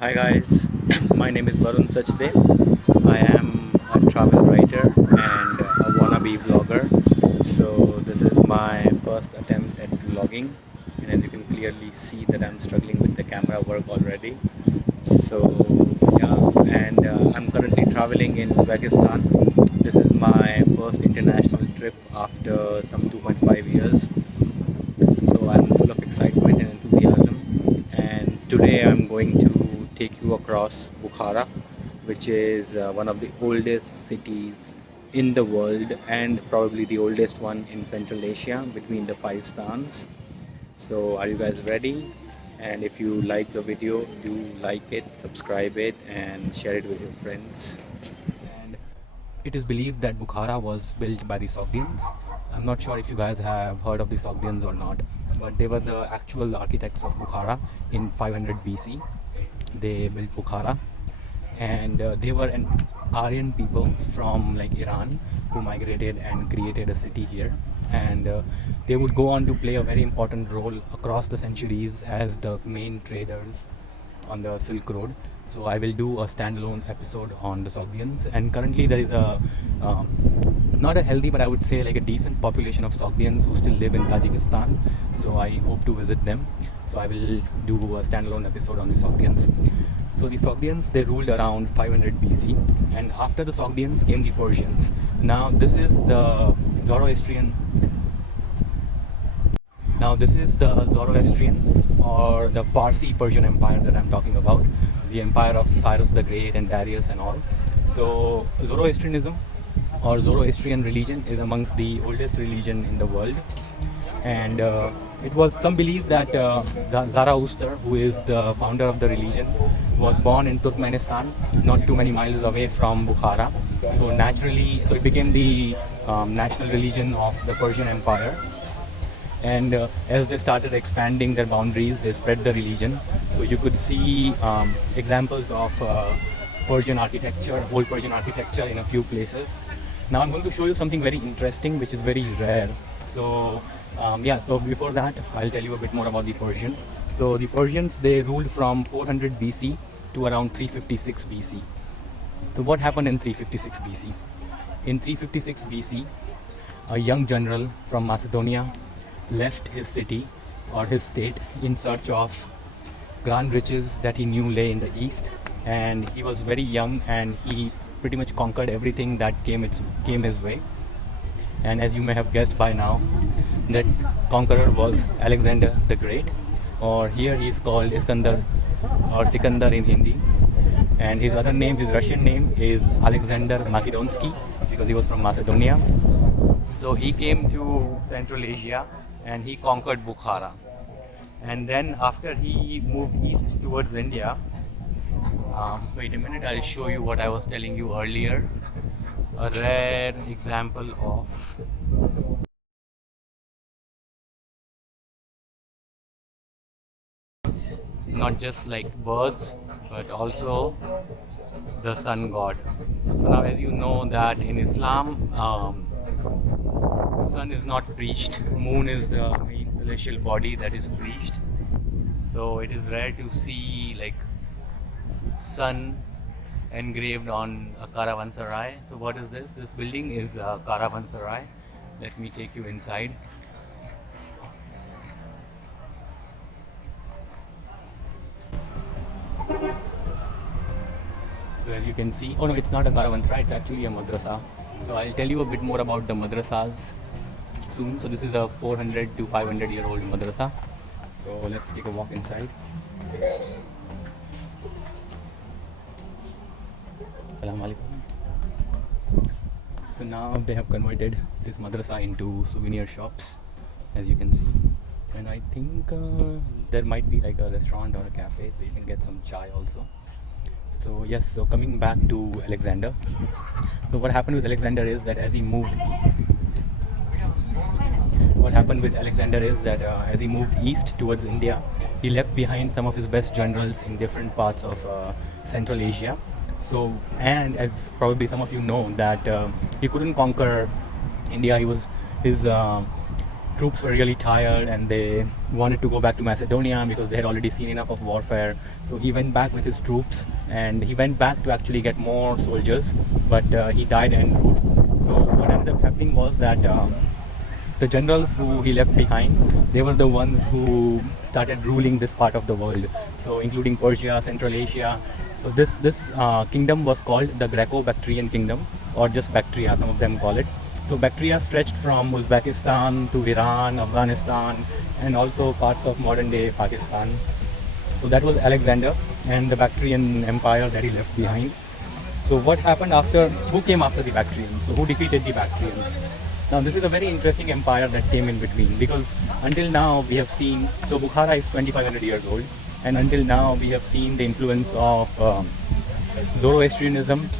Hi guys, my name is Varun Sachdev. I am a travel writer and a wannabe vlogger. So this is my first attempt at vlogging, and as you can clearly see that I'm struggling with the camera work already. So yeah, and I'm currently traveling in Uzbekistan. This is my first international trip after some 2.5 years. So I'm full of excitement and enthusiasm. And today I'm going to take you across Bukhara, which is one of the oldest cities in the world and probably the oldest one in Central Asia between the five stans. So are you guys ready? And if you like the video, do like it, subscribe it, and share it with your friends. And it is believed that Bukhara was built by the Sogdians. I'm not sure if you guys have heard of the Sogdians or not, but they were the actual architects of Bukhara in 500 BC. They built Bukhara, and they were an Aryan people from like Iran who migrated and created a city here. And they would go on to play a very important role across the centuries as the main traders on the Silk Road. So I will do a standalone episode on the Sogdians, and currently there is a um, not a healthy, but I would say like a decent population of Sogdians who still live in Tajikistan. So I hope to visit them. So I will do a standalone episode on the Sogdians. So the Sogdians, they ruled around 500 BC, and after the Sogdians came the Persians. Now this is the Zoroastrian Now this is the Zoroastrian or the Parsi Persian Empire that I'm talking about, the empire of Cyrus the Great and Darius and all. So Zoroastrianism or Zoroastrian religion is amongst the oldest religion in the world, and it was some believe that Zarathustra, who is the founder of the religion, was born in Turkmenistan, not too many miles away from Bukhara. So naturally, so it became the national religion of the Persian Empire. And as they started expanding their boundaries, they spread the religion. So you could see examples of Persian architecture, old Persian architecture in a few places. Now I'm going to show you something very interesting, which is very rare. So yeah, so before that, I'll tell you a bit more about the Persians. So the Persians, they ruled from 400 BC to around 356 BC. So what happened in 356 BC? In 356 BC, a young general from Macedonia left his city or his state in search of grand riches that he knew lay in the east, and he was very young and he pretty much conquered everything that came his way. And as you may have guessed by now, that conqueror was Alexander the Great, or here he is called Iskandar or Sikandar in Hindi, and his other name, his Russian name is Alexander Makedonsky, because he was from Macedonia. So he came to Central Asia and he conquered Bukhara. And then after he moved east towards India, wait a minute, I'll show you what I was telling you earlier. A rare example of not just like birds, but also the sun god. So now, as you know that in Islam, sun is not preached, moon is the main celestial body that is preached. So it is rare to see like sun engraved on a caravanserai. So what is this? This building is a caravanserai. Let me take you inside. So as you can see, oh no, it's not a caravanserai, it's actually a madrasa. So I'll tell you a bit more about the madrasas soon. So this is a 400 to 500-year-old madrasa. So let's take a walk inside. Assalamu alaikum. So now they have converted this madrasa into souvenir shops, as you can see. And I think there might be like a restaurant or a cafe, so you can get some chai also. So yes, so coming back to Alexander. So what happened with Alexander is that as he moved east towards India, he left behind some of his best generals in different parts of Central Asia. So, and as probably some of you know that he couldn't conquer India. His troops were really tired and they wanted to go back to Macedonia because they had already seen enough of warfare. So he went back with his troops and he went back to actually get more soldiers, but he died en route. So what ended up happening was that the generals who he left behind, they were the ones who started ruling this part of the world. So including Persia, Central Asia. So this kingdom was called the Greco-Bactrian kingdom, or just Bactria, some of them call it. So Bactria stretched from Uzbekistan to Iran, Afghanistan, and also parts of modern day Pakistan. So that was Alexander and the Bactrian empire that he left behind. So what happened after, who came after the Bactrians? So who defeated the Bactrians? Now this is a very interesting empire that came in between, because until now we have seen, so Bukhara is 2500 years old, and until now we have seen the influence of Zoroastrianism,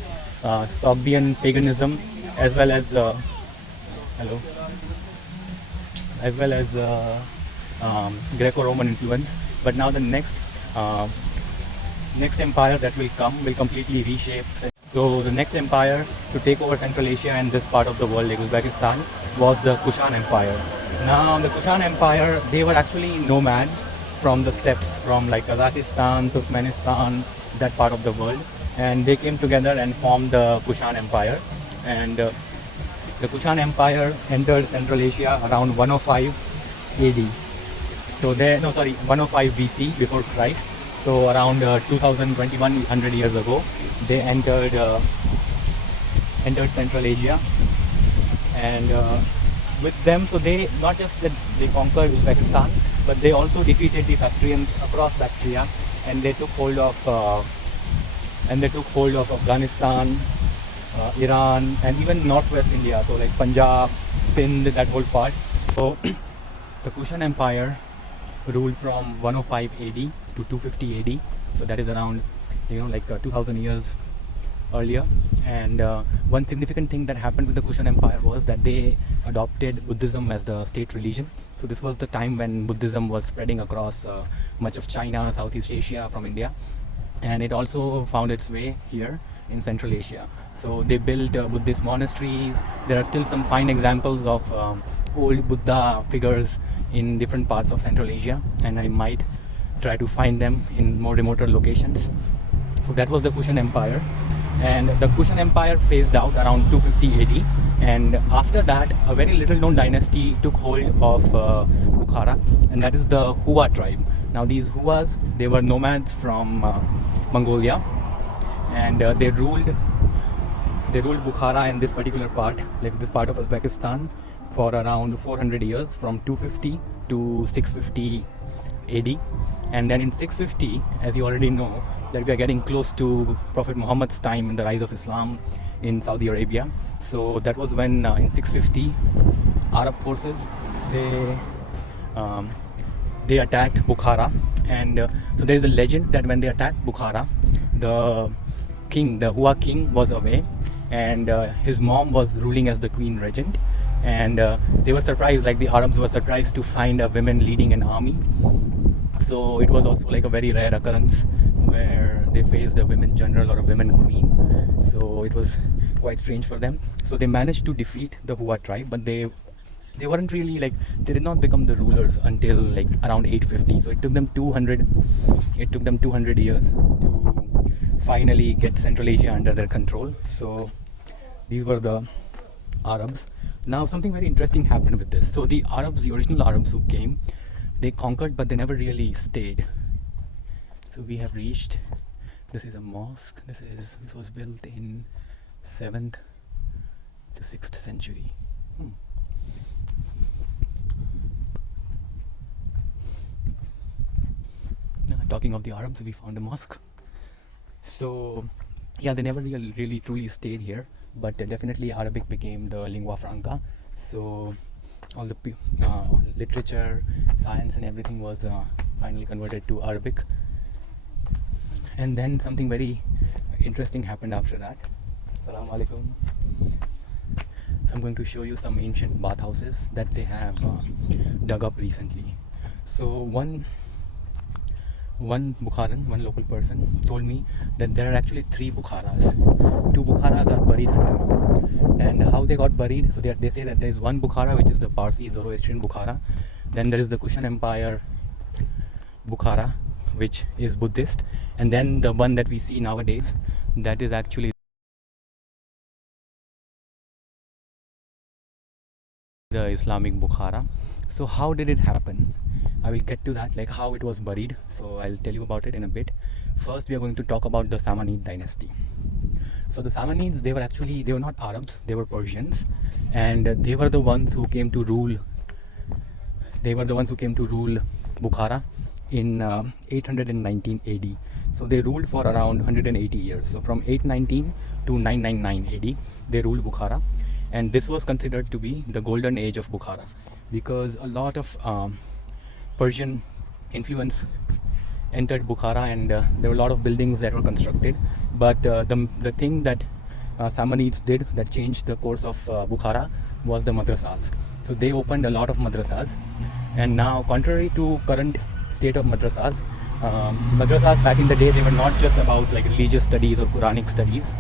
Sogdian paganism, as well as Greco-Roman influence. But now the next empire that will come will completely reshape. So the next empire to take over Central Asia and this part of the world, like Uzbekistan, was the Kushan Empire. Now the Kushan Empire, they were actually nomads from the steppes, from like Kazakhstan, Turkmenistan, that part of the world, and they came together and formed the Kushan Empire. And the Kushan Empire entered Central Asia around 105 AD. So 105 BC, before Christ. So around 2100 years ago, they entered Central Asia, and with them, so they not just that they conquered Uzbekistan, but they also defeated the Bactrians across Bactria, and they took hold of Afghanistan, Iran, and even northwest India, so like Punjab, Sindh, that whole part. So the Kushan Empire ruled from 105 AD to 250 AD, so that is around 2000 years earlier. And one significant thing that happened with the Kushan Empire was that they adopted Buddhism as the state religion. So this was the time when Buddhism was spreading across much of China, Southeast Asia from India, and it also found its way here in Central Asia. So they built Buddhist monasteries. There are still some fine examples of old Buddha figures in different parts of Central Asia, and I might try to find them in more remote locations. So that was the Kushan Empire, and the Kushan Empire phased out around 250 AD, and after that a very little known dynasty took hold of Bukhara, and that is the Hua tribe. Now these Huas, they were nomads from Mongolia, and they ruled Bukhara in this particular part, like this part of Uzbekistan, for around 400 years, from 250 to 650 AD. And then in 650, as you already know, that we are getting close to Prophet Muhammad's time in the rise of Islam in Saudi Arabia. So that was when in 650, Arab forces, they attacked Bukhara. And so there is a legend that when they attacked Bukhara, the Hua king was away, and his mom was ruling as the queen regent. And they were surprised, like the Arabs were surprised to find a woman leading an army. So it was also like a very rare occurrence where they faced a women general or a women queen. So it was quite strange for them. So they managed to defeat the Hua tribe, but they weren't really they did not become the rulers until like around 850. So it took them 200 years to finally get Central Asia under their control. So these were the Arabs. Now something very interesting happened with this. So the original Arabs who came, they conquered, but they never really stayed. So we have reached, this is a mosque. This was built in 7th to 6th century. Now, talking of the Arabs, we found a mosque. So yeah, they never really truly stayed here, but definitely Arabic became the lingua franca. So all the literature, science and everything was finally converted to Arabic. And then something very interesting happened after that. Assalamu alaikum. So I'm going to show you some ancient bathhouses that they have dug up recently. So one one Bukharan, one local person, told me that there are actually three Bukharas. Two Bukharas are buried under. And how they got buried? So they say that there is one Bukhara, which is the Parsi Zoroastrian Bukhara. Then there is the Kushan Empire Bukhara, which is Buddhist. And then the one that we see nowadays, that is actually the Islamic Bukhara. So how did it happen? I will get to that, like how it was buried. So I'll tell you about it in a bit. First, we are going to talk about the Samanid dynasty. So the Samanids, they were not Arabs, they were Persians, and they were the ones who came to rule. They were the ones who came to rule Bukhara in 819 AD. So they ruled for around 180 years. So from 819 to 999 AD, they ruled Bukhara, and this was considered to be the golden age of Bukhara because a lot of Persian influence entered Bukhara, and there were a lot of buildings that were constructed. But the thing that Samanids did that changed the course of Bukhara was the madrasas. So they opened a lot of madrasas, and now, contrary to current state of madrasas, madrasas back in the day, they were not just about like religious studies or Quranic studies.